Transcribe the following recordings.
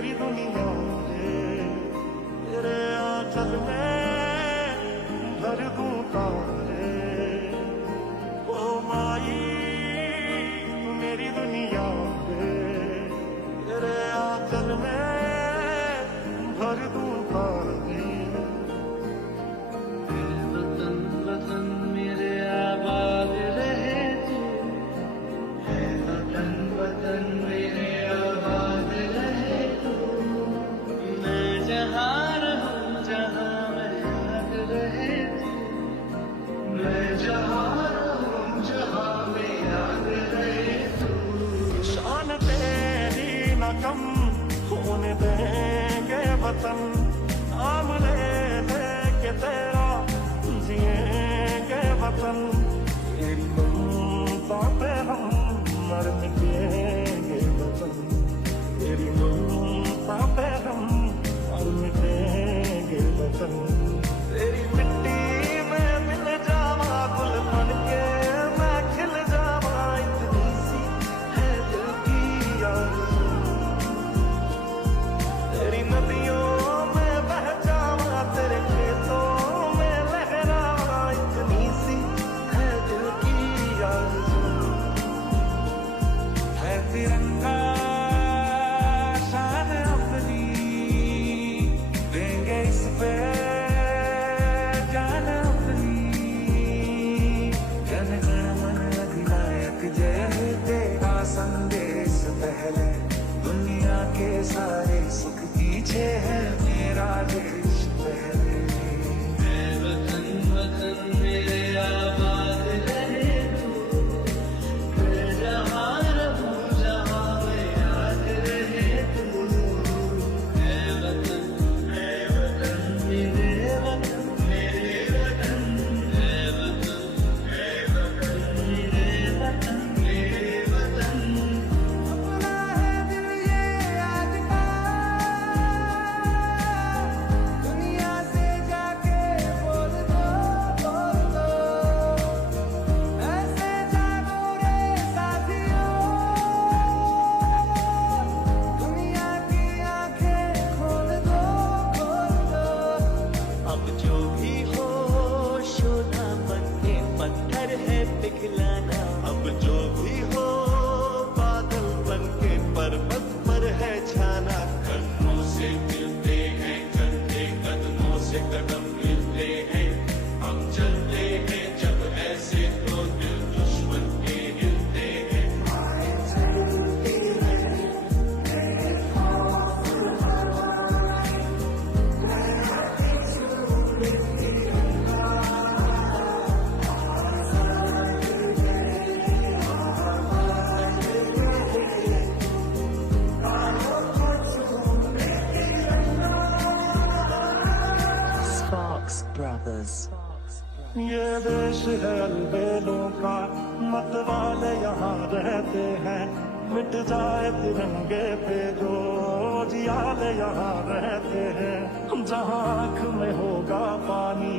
मेरी दुनिया है, तेरे आंचल में भर दूं तारे। ओ माई तू मेरी दुनिया है, तेरे आंचल में भर दूं तारे। वतन वतन मेरे आबाद रहे तू, है वतन वतन मेरे आबाद रहे तू। मैं जहाँ रहूं जहाँ मेरे याद रहे तू, मैं जहाँ रहूं जहाँ मेरे याद रहे तू। शान तेरी न कम होने देंगे वतन, नाम ले के तेरा जिएंगे वतन। तेरी ममता पे हम मर मिटेंगे वतन, तेरी ममता पे हम मर मिटेंगे वतन। तेरी मिट्टी में मिल जावा गुल बन के मैं खिल जावा, इतनी सी है दिल की आरज़ू। तेरी नदियों में बह जावा, तेरे खेतों में लहरावा, इतनी सी है दिल की आरज़ू। है तिरंगा शान अपनी, देंगे इस पे जान अपनी। जन गण मन अधिनायक जय हो तेरा संदेश पहले, दुनिया के सारे सुख पीछे है मेरा देश पहले। है वतन वतन मेरे आबाद रहे तू, मैं जहाँ रहूं जहाँ मेरे याद रहे तू। है वतन मेरे वतन, है वतन मेरे वतन, मेरे वतन मेरे वतन। अपना है दिल ये आज का, दुनिया से जाके बोल दो ऐसे जागो रे साथियों, दुनिया की आंखें खोल दो। अब जो भी हो शोला बन के पत्थर है पिघलाना, अब जो भी हो बादल बन के पर्वत पर है छाना। कदमों से मिलते हैं कंधे, कदमों से कदम मिलते हैं, हम चलते हैं जब ऐसे तो दिल दुश्मन के हिलते हैं। Sparks Brothers. ये देश है अलबेलों का, मत वाले यहाँ रहते हैं। मिट जाए तिरंगे पे जो जियाले यहाँ रहते हैं। जहाँ आँख में होगा पानी,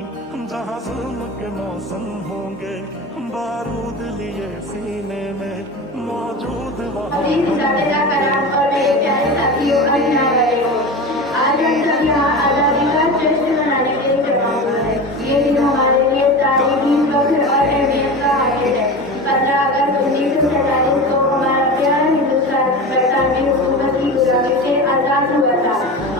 जहाँ जुल्म के मौसम होंगे, बारूद लिए सीने में मौजूद वहाँ अभी जावेदा करार और मेरे प्यारे साथियों, अस्सलाम वालेकुम। आज हम सब यहाँ आज़ादी का जश्न मनाने के लिए जमा हुए हैं। ये दिन हमारे लिए तारीखी फख्र और अहमियत का हासिल है। 15 अगस्त 1947 को हमारा प्यारा हिंदुस्तान बरतानवी हुकूमत की गुलामी से आज़ाद हुआ था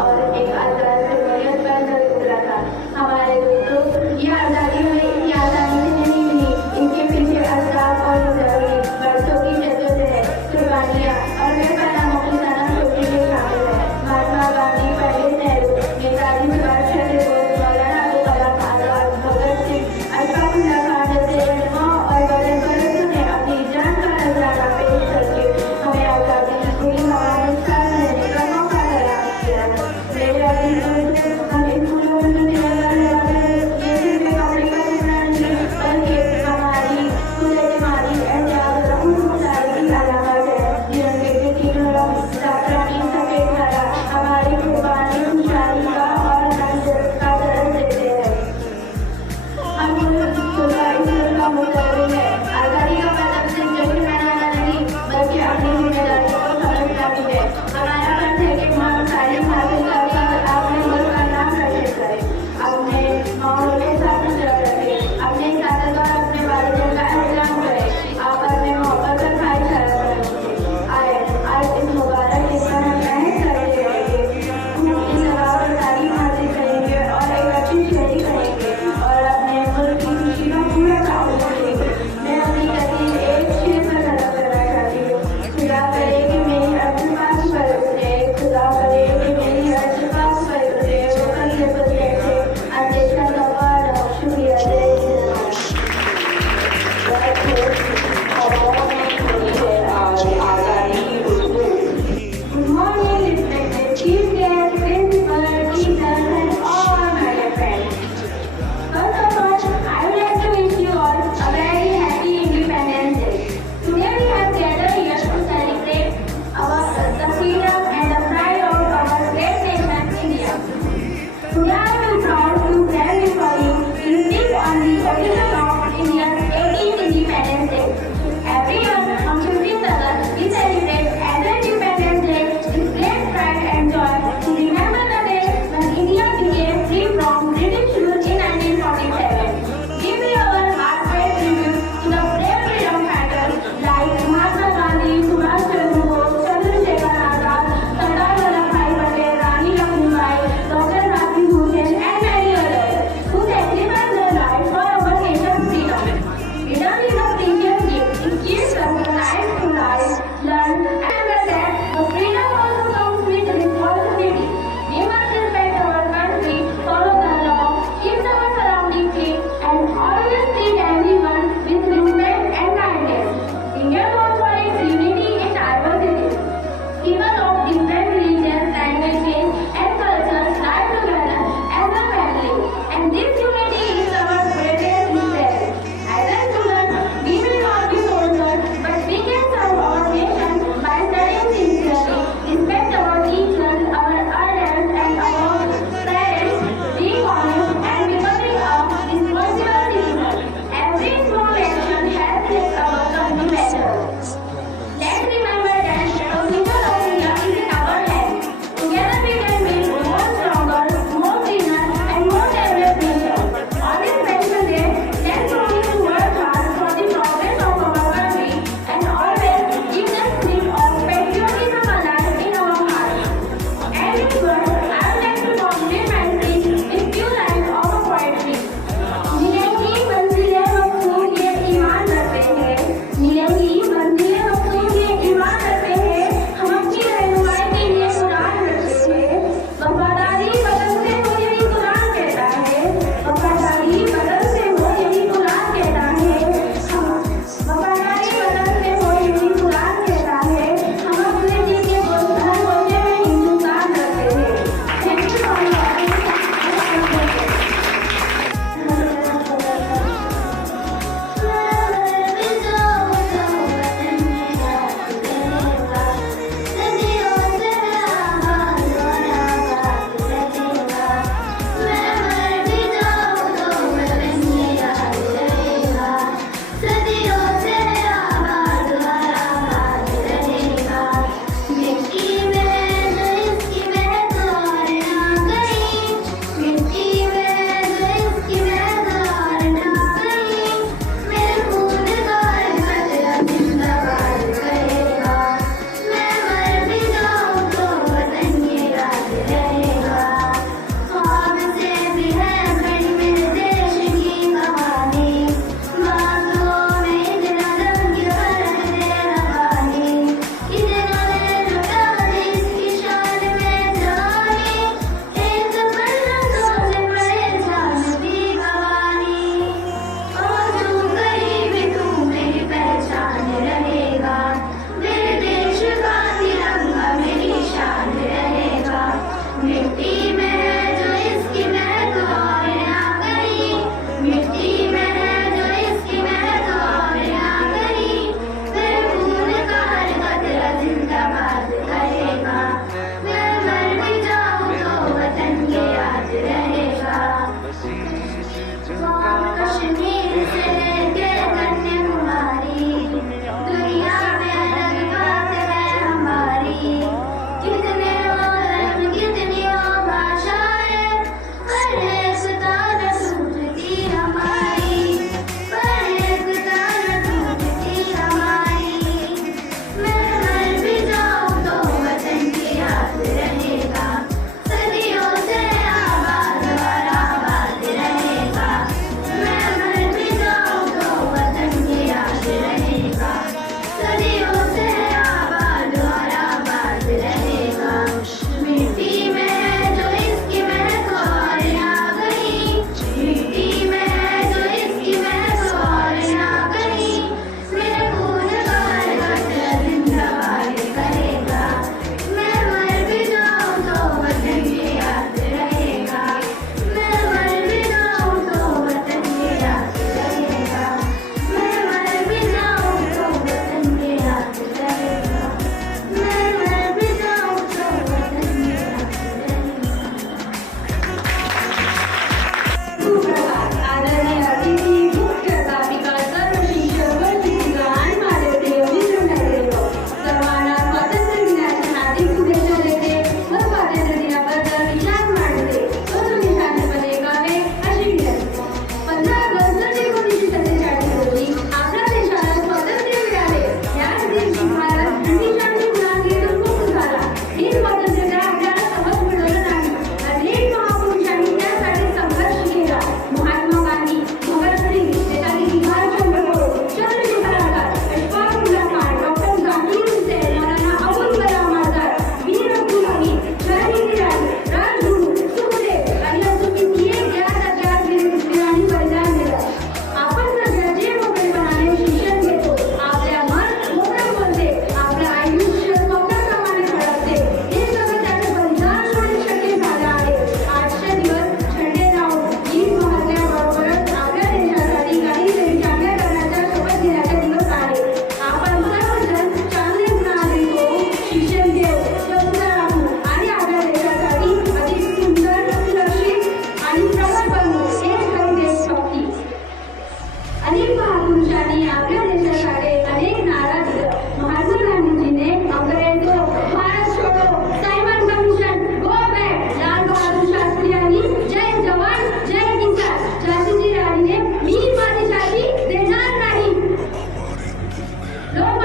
और एक आज़ाद जमहूरियत बनकर उभरा था। हमारे दोस्तों, यह आज़ादी हमें इतनी आसानी से नहीं मिली, इनके पीछे असबाब और जरूरी बरसों की जद्दोजहद, कुर्बानियाँ और बेपनाह मुखलिसाना कोशिशें शामिल हैं।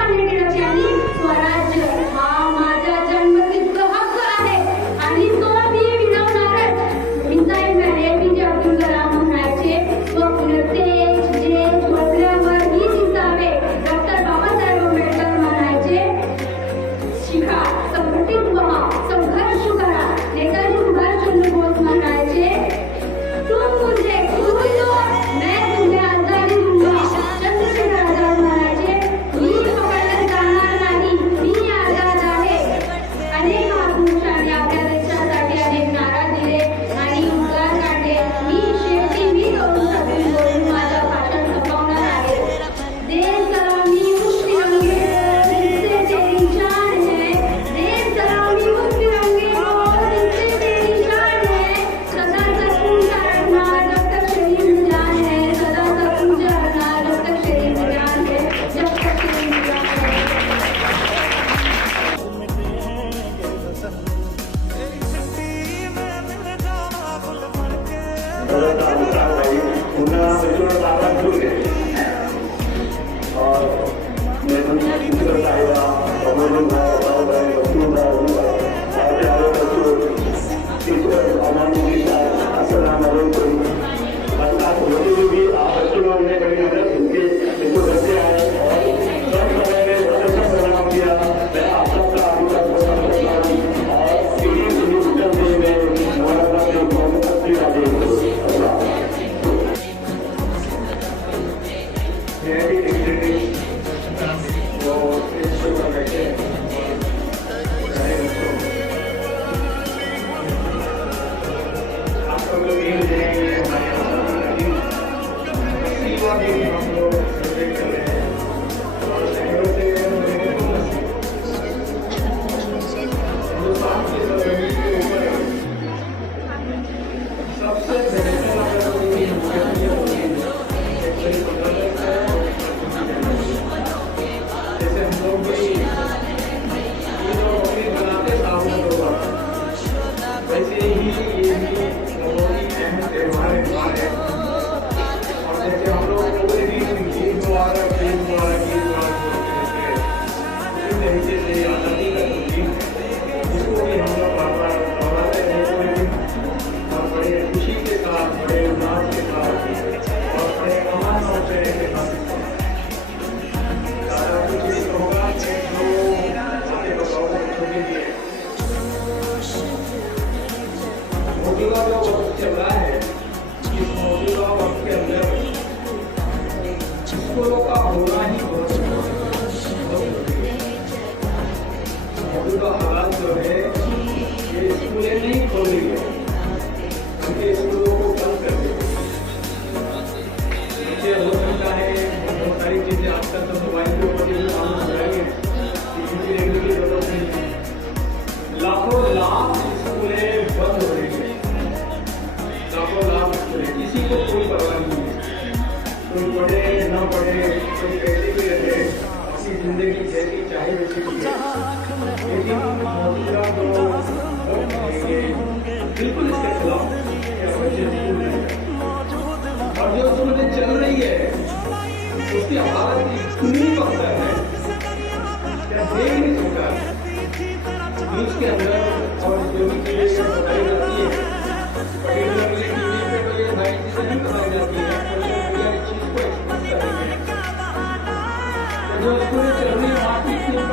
मान्य केलं की आणि स्वराज्य हा माझा जन्मसिद्ध हक्क आहे आणि तो मी मिळवणारच. मिसाईल APJ अब्दुल कलाम म्हणायचे, स्वप्न तेज जेज म्हटल्यावर ही दिसावे. डॉक्टर बाबासाहेब आंबेडकर म्हणायचे, शिका, संघटित व्हा, संघर्ष करा. नेताजी सुभाषचंद्र बोस म्हणायचे, तुम मुझे खून दो, मैं तुम्हें आजादी दूंगा. चंद्रशेखर आझाद म्हणायचे, मी पकडले जाणार नाही, मी आझाद आहे. अनेक महापुरुषांनी आपल्या देशासाठी अनेक नारा दिले आणि उद्गार काढले. मी दोन शब्द बोलून माझं भाषण संपवणार आहे. देश सलामी उस तिरंगे जिससे तेरी जान है. देश सलामी उस तिरंगे को जिससे तेरी जान है. सदा तक ऊंचा रखना जब तक शरीर में जान है. सदा तक ऊंचा रखना जब तक शरीर में जान है. जब तक शरीर में जान है. पुन्हा त्याच्यावर आवाज सुरू आहे जो स्कूल में आने के लिए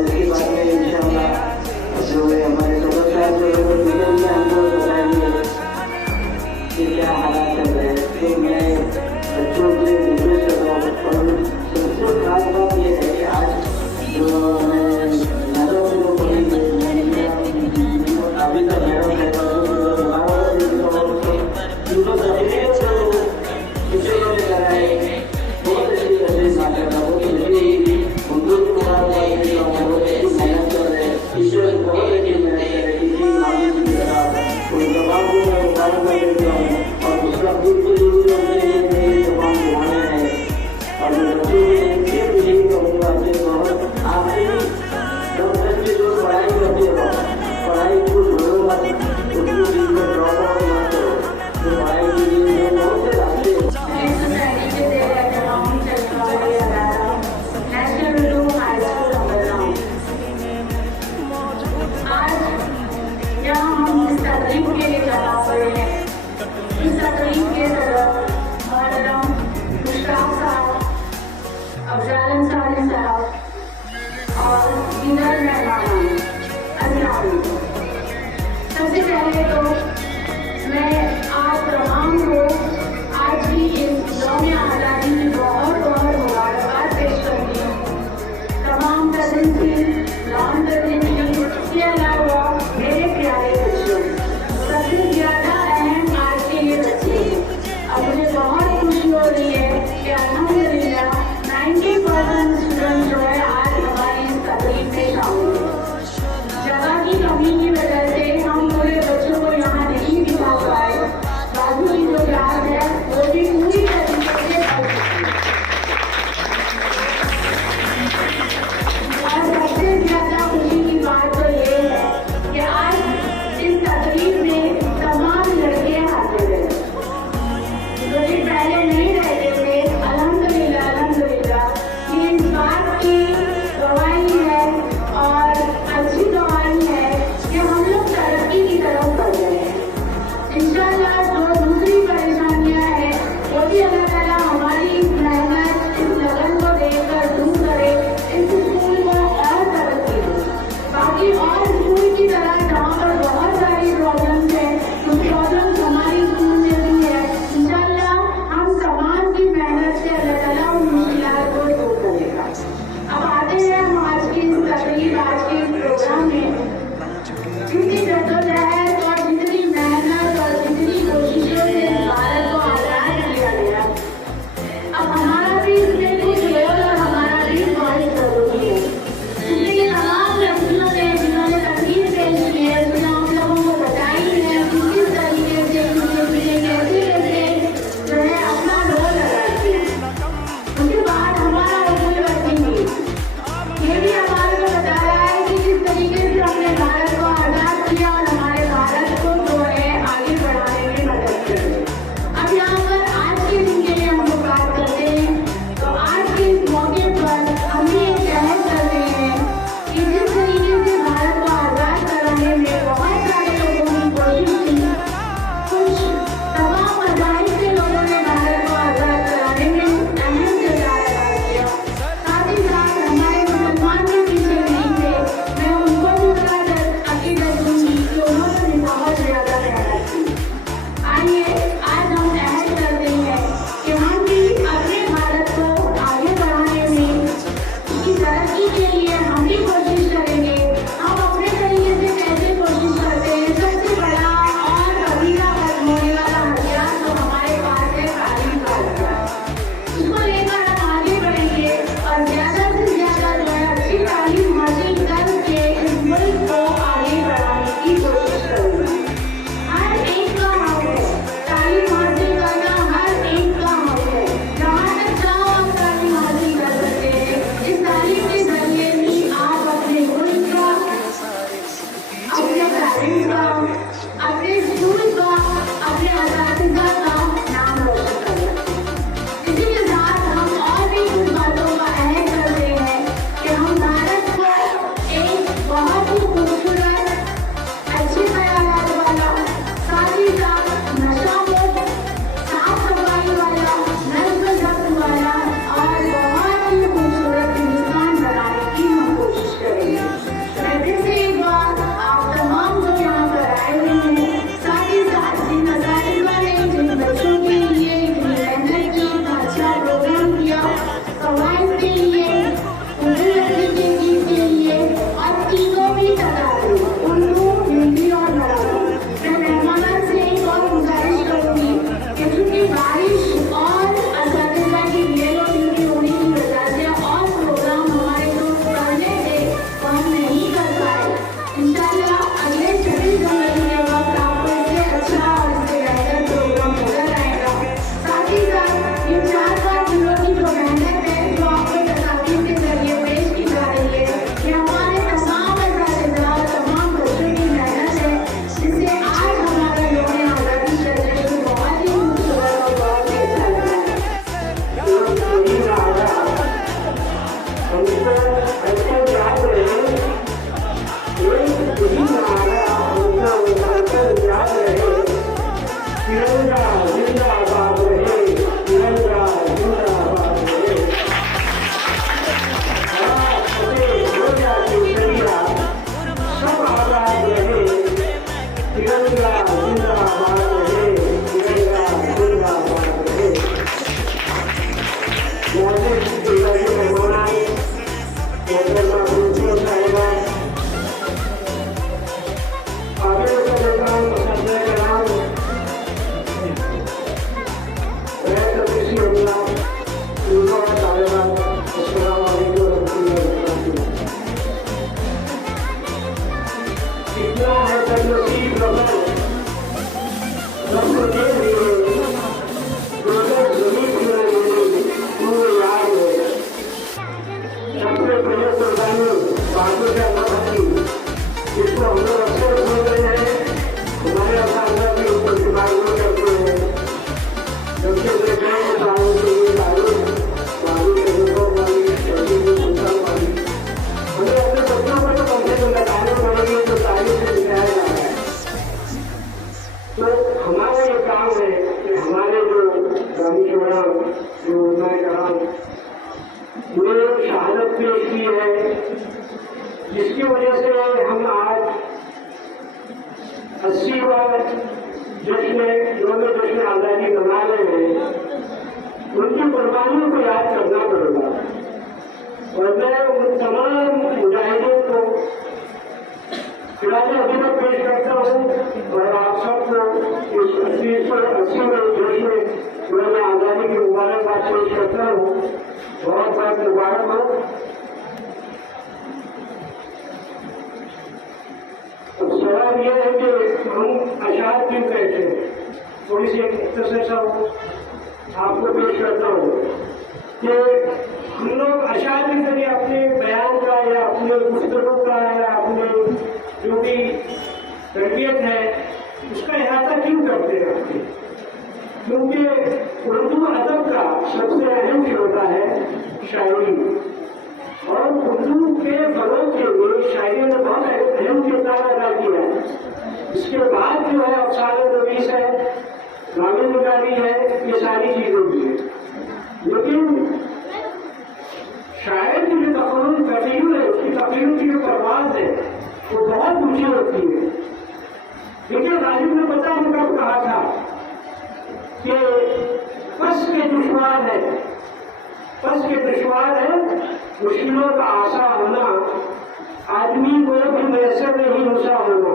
और इसके बाद में इंशाअल्लाह जो है हमारे सदर साहब जो है वो डिटेल में हमको बताएंगे कि क्या हालात चल रहे हैं। तो मैं बच्चों से रिक्वेस्ट कर रहा हूँ और सबसे खास बात ये है कि आज जो मैं मैडम से जो पढ़ेंगे अभी तक मैडम है सबसे पहले तो मैं आप तमाम को आज की इस यौम आज़ादी की बहुत बहुत मुबारकबाद पेश करती हूँ। तमाम प्रेजेंसी, नॉन प्रेजेंसी के अलावा मेरे प्यारे बच्चों, सबसे ज़्यादा अहम आज के ये बच्चे। अब मुझे बहुत खुशी हो रही है कि अल्हम्दुलिल्लाह 90% स्टूडेंट जो है आज हमारी इस तकरीब में शामिल हैं। जगह की कमी की वजह से हम पूरे बच्चों को यहाँ नहीं दिखा पाए। बाजू की जो क्लास है वो भी पूरी तरीके से और सबसे ज्यादा खुशी की बात तो ये है कि आज इस तकरीब में तमाम लड़के हाजिर हैं जो कि पहले नहीं रहते थे। अल्हम्दुलिल्लाह अल्हम्दुलिल्लाह ये इस बात की गवाही है और अच्छी गवाही है कि हम लोग तरक्की की तरफ बढ़ रहे हैं। इंशाअल्लाह जो दूसरी परेशानियां हैं वो भी अल्लाह ताला हमारी इस मेहनत, इस लगन को देखकर दूर करे, इस स्कूल को और तरक्की दे। बाकी और स्कूल की तरह जहाँ पर बहुत सारी प्रॉब्लम्स हैं, तो प्रॉब्लम्स हमारी स्कूल में भी है। इंशाअल्लाह हम तमाम की मेहनत से अल्लाह ताला उन मुश्किलात को दूर करेगा। अब आते हैं हम आज की इस तकरीब, आज के इस प्रोग्राम में, क्योंकि जद्दोजहद और जितनी मेहनत और जितनी कोशिशों से भारत को आज़ाद किया गया, अब हमारा भी इसमें कुछ रोल और हमारा भी बहुत जरूरी है। इसलिए तमाम लड़कियों ने जिन्होंने तकरीर पेश की है, उसने हम लोगों को बताई है कि किस तरीके से कैसे कैसे जो है अपना रोल अदा किया। उसके बाद हमारा उसूल रखेंगे ये भी हमारे को बता रहा है कि किस तरीके से हमने भारत को आज़ाद किया और हमारे भारत को जो है आगे बढ़ाने में मदद करी। अब यहाँ पर आज के दिन के लिए हम लोग बात करते हैं, तो आज के इस मौके पर हम भी ये कहना कर रहे हैं कि जिस तरीके से भारत को आज़ाद कराने में बहुत सारे लोगों ने कोशिश की, कुछ तमाम मज़ाहिब के लोगों ने भारत को आज़ाद कराने में अहम किरदार अदा किया। साथ ही साथ हमारे मुसलमान भी पीछे नहीं थे। मैं उनको भी बड़ा अकीदत दूंगी कि उन्होंने भी बहुत ज़्यादा मेहनत की। आइए आज हम अहद करते हैं कि हम भी अपने भारत को आगे बढ़ाने में, उसकी तरक्की के लिए हम भी कोशिश करेंगे। हम अपने तरीके से कैसे कोशिश करते हैं, सबसे बड़ा और कबीरा खत्म होने वाला हथियार तो हमारे पास है तालीम का हथियार। उसको लेकर हम आगे बढ़ेंगे और ज़्यादा से ज़्यादा जो है अच्छी तालीम हासिल करके इस मुल्क को आगे बढ़ाने की कोशिश करेंगे। हर एक का हक है तालीम हासिल करना, हर एक का हक है। जहाँ तक चाहो आप तालीम हासिल कर सकते हैं। इस तालीम के जरिए भी आप जिसकी वजह से हम आज 80वां जश्न आज़ादी मना रहे हैं। उनकी कुर्बानियों को याद करना पड़ेगा और मैं उन तमाम मुजाहिदों को खिलाफ अभिनव पेश करता हूँ और आप सबको इस 80वें जश्न आज़ादी की मुबारकबाद पेश करता हूँ। बहुत बहुत मुबारक हो। अब सवाल यह है कि हम अशार क्यों कहते हैं, थोड़ी सी एक तस्वीर आपको पेश करता हूँ कि हम लोग अशार के जरिए अपने बयान का या अपने गुफ्तगू का या अपने जो भी तरबियत है उसका इहाता क्यों करते हैं? क्योंकि उर्दू अदब का सबसे अहम शोबा है शायरी, और उर्दू के फरोग के लिए शायरी ने बहुत अहम किरदार अदा किया है। इसके बाद जो है अफसाने नवीस है, नामी निगारी है, ये सारी चीजें भी है। लेकिन शायर की जो तकरीर है, उसकी तकरीर की जो परवाज है वो बहुत ऊंची होती है। देखिए राजीव ने पता है कब कहा था कि बस के दुश्वार है, बस के दुश्वार है मुश्किलों का आशा होना, आदमी को भी मैसर नहीं होशा होना।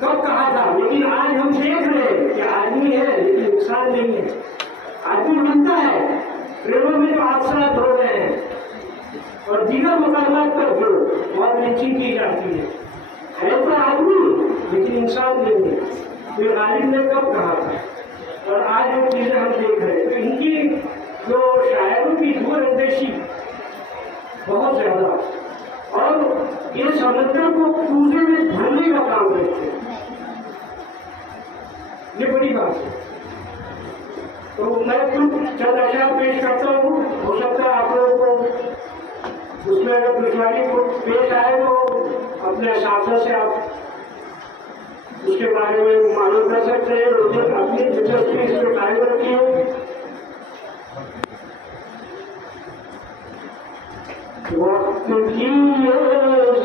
कब कहा था? लेकिन आज हम देख रहे हैं कि आदमी है लेकिन इंसान नहीं है। आदमी मिलता है, ट्रेनों में जो हादसा हो रहे हैं और दीगर मकामात पर जो बहुत नीचिंग की जाती है तो आदमी लेकिन इंसान नहीं है। तो गालिब ने कब कहा था और आज वो चीजें हम देख रहे हैं। तो इनकी जो शायरों की दूरअंदेशी बहुत ज्यादा, और ये समंदर को कूदे में भरने का काम करते हैं, ये बड़ी बात है। तो मैं कुछ चंद अशार पेश करता हूँ, हो सकता है आप लोगों को उसमें अगर दुश्वारी को पेश आए तो अपने साथियों से आप उसके बारे में मालूम कर सकते हैं। लेकिन अपनी दिलचस्पी इसमें कायम रखी है। वक्त की ये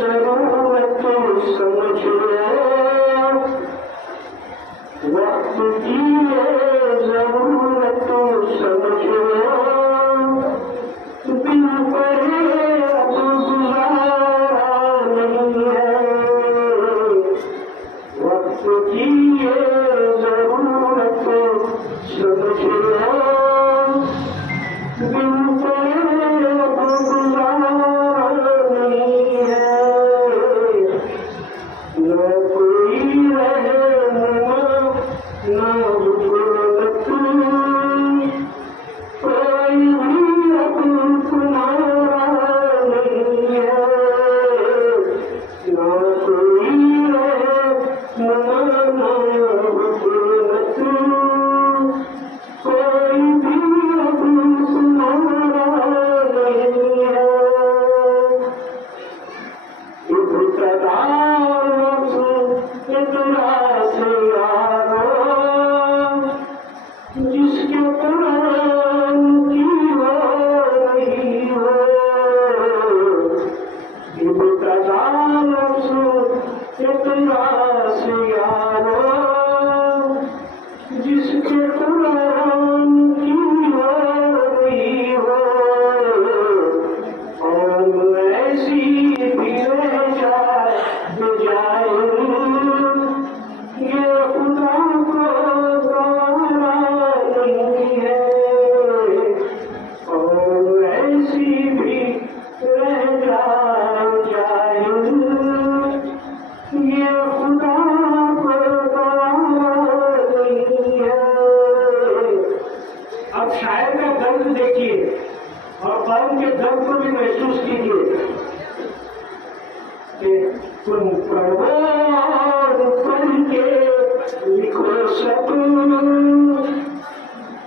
जरूरत समझ लो, वक्त की ये जरूरत समझ लो, बिन पढ़े अब गुजारा नहीं है। वक्त की ये जरूरत समझ लो, बिन पढ़े अब गुजारा नहीं है। न कोई रहनुमा न हुकूमत, कोई भी अब तुम्हारा नहीं है। न कोई रहनुमा न हुकूमत, कोई भी अब तुम्हारा नहीं है। इब्तदा इतना से यारो, जिसके कुरान की हो रही हो। इब्तदा इतना से यारो, जिसके कुरान की हो रही हो। और ऐसी भी रह जाए ये खुदा को गवारा नहीं है। और ऐसी भी रह जाए ये खुदा को गवारा नहीं है। अब शायर का दर्द देखिए और कौम के दर्द को भी महसूस कीजिए कि तुम पढ़ो पढ़ के लिखो सब,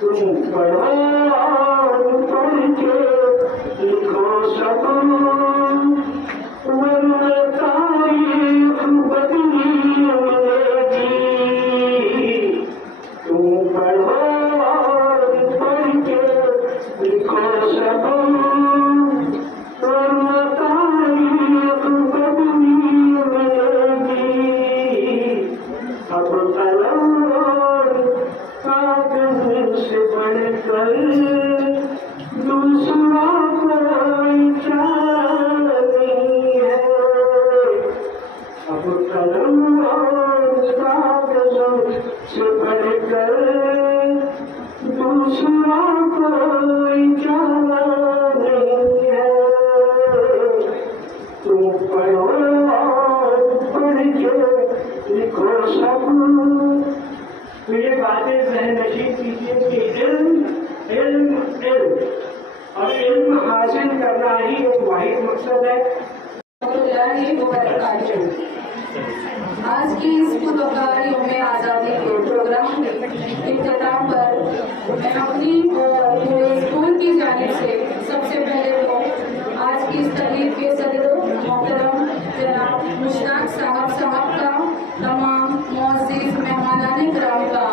तुम पढ़ो पढ़ के लिखो सब, वरना तारीख बदली मिलेगी। तुम पढ़ो पढ़ के लिखो सब, वरना आज की इस पुरस्कार यौम आज़ादी के प्रोग्राम के इख्तिताम पर मैं अपनी और पूरे स्कूल की जानिब से सबसे पहले तो आज की इस तकरीब के सदर मोहतरम जनाब मुश्ताक साहब का, तमाम मुअज़्ज़िज़ मेहमानान किराम का,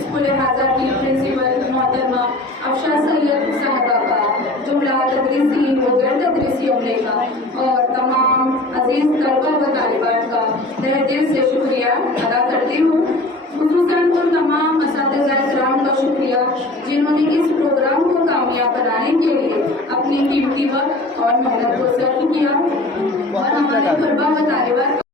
स्कूल हाजा की प्रिंसिपल मोहतरमा अफशा सैयद साहबा का, जुमला तदरीसी व गैर तदरीसी अमले का और तमाम अजीज तलबा व तालिबात का तहे दिल से शुक्रिया अदा करती हूँ। खुसूसन उन तमाम असातिज़ा-ए-किराम का शुक्रिया जिन्होंने इस प्रोग्राम को कामयाब बनाने के लिए अपनी कीमती वक्त और मेहनत को सर्व किया और हमारे तलबा व तालिबात